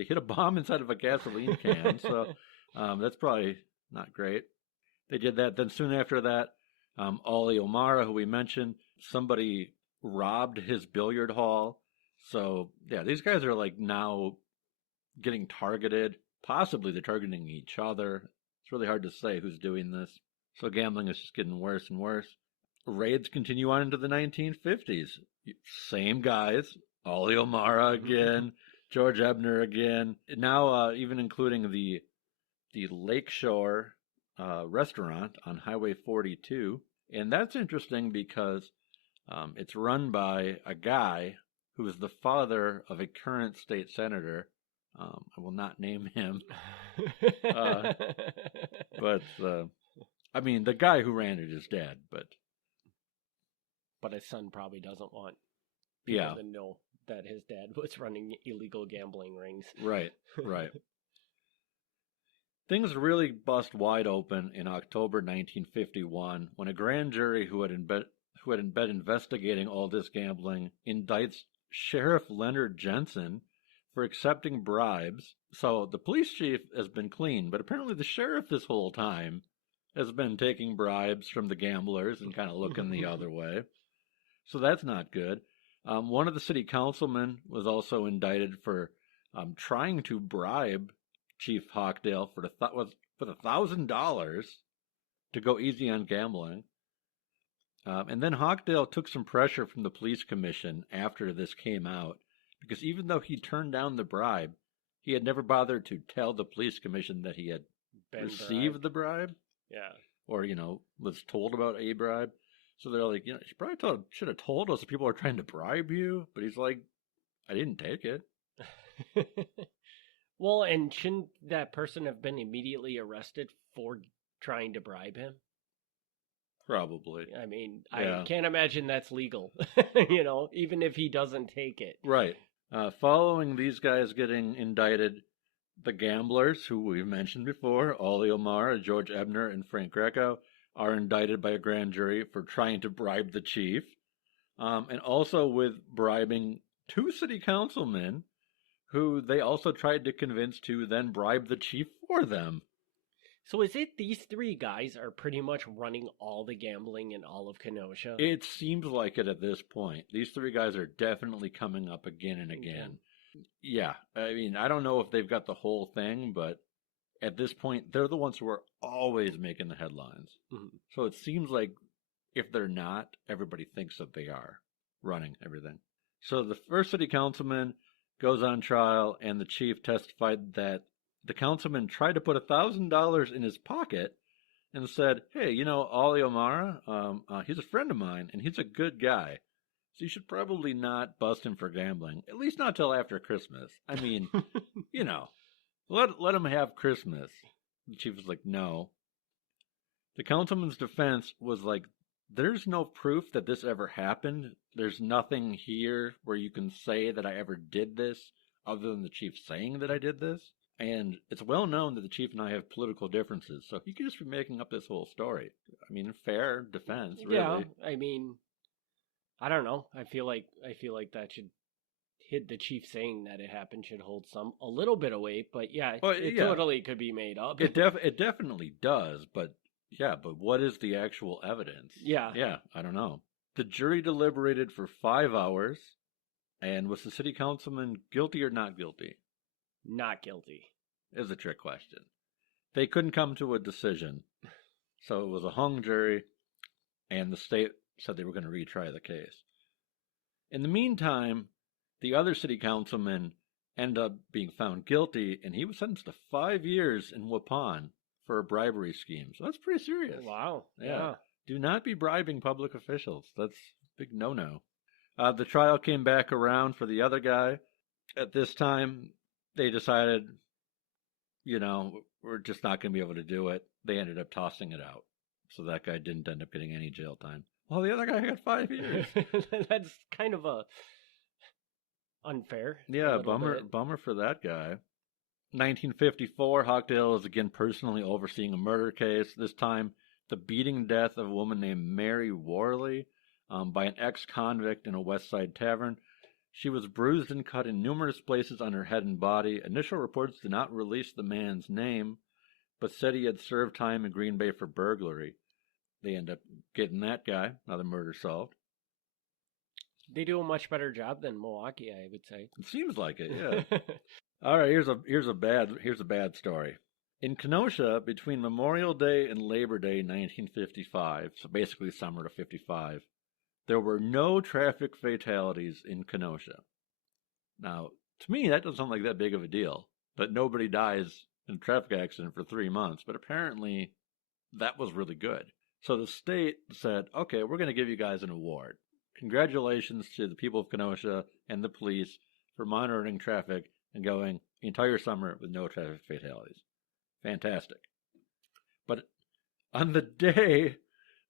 They hit a bomb inside of a gasoline can, so that's probably not great. They did that. Then soon after that, Ollie O'Mara, who we mentioned, somebody robbed his billiard hall. So, yeah, these guys are like now getting targeted. Possibly they're targeting each other. It's really hard to say who's doing this. So gambling is just getting worse and worse. Raids continue on into the 1950s. Same guys. Ollie O'Mara again. George Ebner again. Now even including the Lakeshore restaurant on Highway 42. And that's interesting because it's run by a guy who is the father of a current state senator. I will not name him. But, I mean, the guy who ran it is dead, but his son probably doesn't want people to know that his dad was running illegal gambling rings. Right. Things really bust wide open in October 1951 when a grand jury who had been investigating all this gambling indicts Sheriff Leonard Jensen for accepting bribes. So the police chief has been clean, but apparently the sheriff this whole time has been taking bribes from the gamblers and kind of looking the other way. So that's not good. One of the city councilmen was also indicted for trying to bribe Chief Haukedah for $1,000 to go easy on gambling. And then Haukedah took some pressure from the police commission after this came out, because even though he turned down the bribe, he had never bothered to tell the police commission that he had received the bribe. Yeah. Or, was told about a bribe. So they're like, you probably should have told us if people are trying to bribe you. But he's like, I didn't take it. Well, and shouldn't that person have been immediately arrested for trying to bribe him? Probably. I mean, I can't imagine that's legal, even if he doesn't take it. Right. Following these guys getting indicted, the gamblers, who we've mentioned before, Ollie O'Mara, George Ebner, and Frank Greco, are indicted by a grand jury for trying to bribe the chief, and also with bribing two city councilmen, who they also tried to convince to then bribe the chief for them. So is it these three guys are pretty much running all the gambling in all of Kenosha? It seems like it at this point. These three guys are definitely coming up again and again. Yeah, I mean, I don't know if they've got the whole thing, but at this point, they're the ones who are always making the headlines. Mm-hmm. So it seems like if they're not, everybody thinks that they are running everything. So the first city councilman goes on trial, and the chief testified that the councilman tried to put $1,000 in his pocket and said, hey, Ollie O'Mara, he's a friend of mine, and he's a good guy. So you should probably not bust him for gambling, at least not till after Christmas. I mean, let him have Christmas. The chief was like, no. The councilman's defense was like, there's no proof that this ever happened. There's nothing here where you can say that I ever did this other than the chief saying that I did this. And it's well known that the chief and I have political differences, so he could just be making up this whole story. I mean, fair defense, really. Yeah, I mean, I don't know. I feel like that should hit the chief saying that it happened should hold a little bit of weight, but it totally could be made up. It definitely does, but what is the actual evidence? Yeah, I don't know. The jury deliberated for 5 hours, and was the city councilman guilty or not guilty? Not guilty. Is a trick question. They couldn't come to a decision, so it was a hung jury, and the state said they were going to retry the case. In the meantime, the other city councilman ended up being found guilty, and he was sentenced to 5 years in Waupun for a bribery scheme. So that's pretty serious. Wow. Yeah. Do not be bribing public officials. That's a big no-no. The trial came back around for the other guy. At this time, they decided, we're just not going to be able to do it. They ended up tossing it out. So that guy didn't end up getting any jail time. Well, the other guy got 5 years. That's kind of unfair. Yeah, bummer for that guy. 1954, Haukedah is again personally overseeing a murder case. This time, the beating death of a woman named Mary Worley by an ex-convict in a West Side tavern. She was bruised and cut in numerous places on her head and body. Initial reports did not release the man's name, but said he had served time in Green Bay for burglary. They end up getting that guy. Another murder solved. They do a much better job than Milwaukee, I would say. It seems like it, yeah. All right, here's a bad story. In Kenosha, between Memorial Day and Labor Day 1955, so basically summer to 55, there were no traffic fatalities in Kenosha. Now, to me, that doesn't sound like that big of a deal, that nobody dies in a traffic accident for 3 months, but apparently that was really good. So the state said, okay, we're going to give you guys an award. Congratulations to the people of Kenosha and the police for monitoring traffic and going the entire summer with no traffic fatalities. Fantastic. But on the day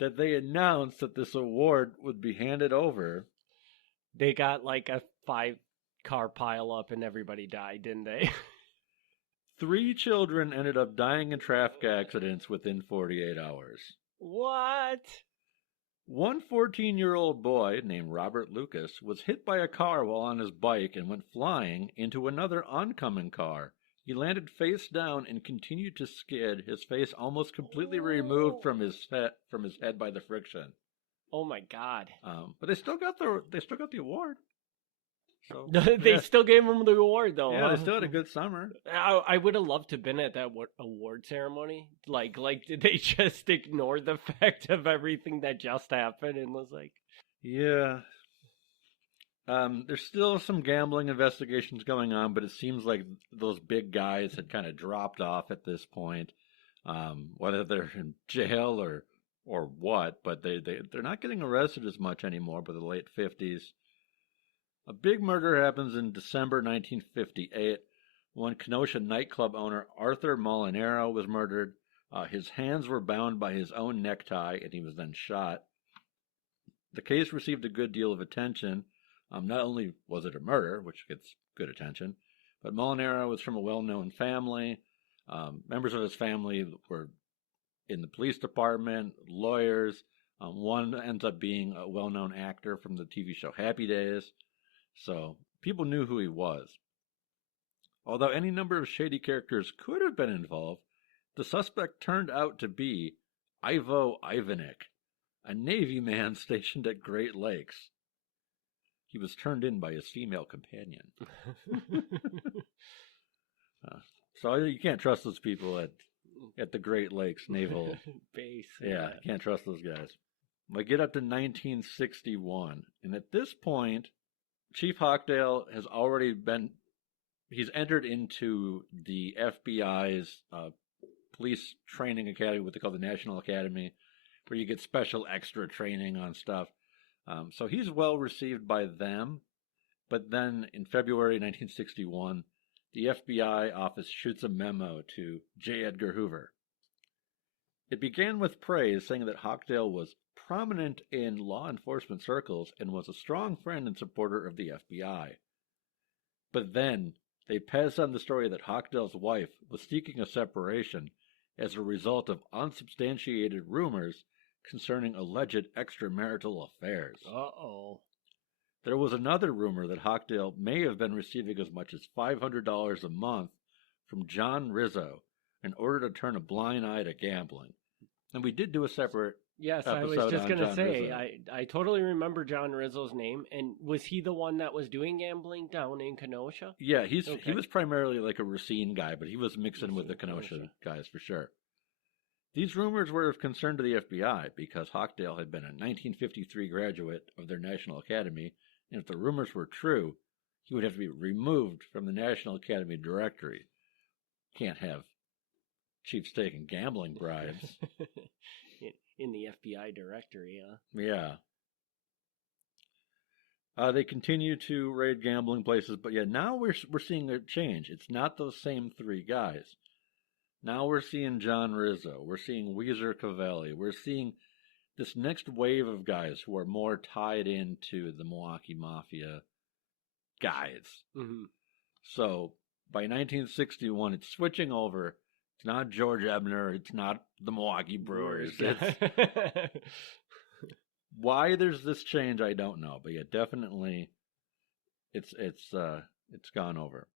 that they announced that this award would be handed over, they got like a 5-car pile up and everybody died, didn't they? 3 children ended up dying in traffic accidents within 48 hours. What? One 14-year-old boy named Robert Lucas was hit by a car while on his bike and went flying into another oncoming car. He landed face down and continued to skid, his face almost completely removed from his head by the friction. Oh my God! But they still got the award. So they still gave him the award, though. Yeah, they still had a good summer. I would have loved to have been at that award ceremony. Like, did they just ignore the fact of everything that just happened and was like, yeah. There's still some gambling investigations going on, but it seems like those big guys had kind of dropped off at this point. Whether they're in jail or what, but they're not getting arrested as much anymore by the late 50s. A big murder happens in December 1958 when Kenosha nightclub owner Arthur Molinaro was murdered. His hands were bound by his own necktie, and he was then shot. The case received a good deal of attention. Not only was it a murder, which gets good attention, but Molinaro was from a well-known family. Members of his family were in the police department, lawyers. One ends up being a well-known actor from the TV show Happy Days. So people knew who he was. Although any number of shady characters could have been involved, the suspect turned out to be Ivo Ivanek, a Navy man stationed at Great Lakes. He was turned in by his female companion. So you can't trust those people at the Great Lakes Naval Base. Yeah, you can't trust those guys. We get up to 1961, and at this point, Chief Haukedah has he's entered into the FBI's police training academy, what they call the National Academy, where you get special extra training on stuff. So he's well received by them. But then in February 1961, the FBI office shoots a memo to J. Edgar Hoover. It began with praise, saying that Haukedah was prominent in law enforcement circles and was a strong friend and supporter of the FBI. But then they passed on the story that Haukedah's wife was seeking a separation as a result of unsubstantiated rumors concerning alleged extramarital affairs. Uh-oh. There was another rumor that Haukedah may have been receiving as much as $500 a month from John Rizzo in order to turn a blind eye to gambling. And we did do a separate Yes, I was just going to say, I totally remember John Rizzo's name. And was he the one that was doing gambling down in Kenosha? Yeah, he was primarily like a Racine guy, but he was mixing with the Kenosha guys for sure. These rumors were of concern to the FBI because Haukedah had been a 1953 graduate of their National Academy, and if the rumors were true, he would have to be removed from the National Academy directory. Can't have cheap steak and gambling bribes. In the FBI directory, huh? Yeah. They continue to raid gambling places, but yeah, now we're seeing a change. It's not those same 3 guys. Now we're seeing John Rizzo. We're seeing Weezer Cavelli. We're seeing this next wave of guys who are more tied into the Milwaukee Mafia guys. Mm-hmm. So by 1961, it's switching over. It's not George Ebner. It's not the Milwaukee Brewers. Why there's this change, I don't know. But yeah, definitely it's gone over.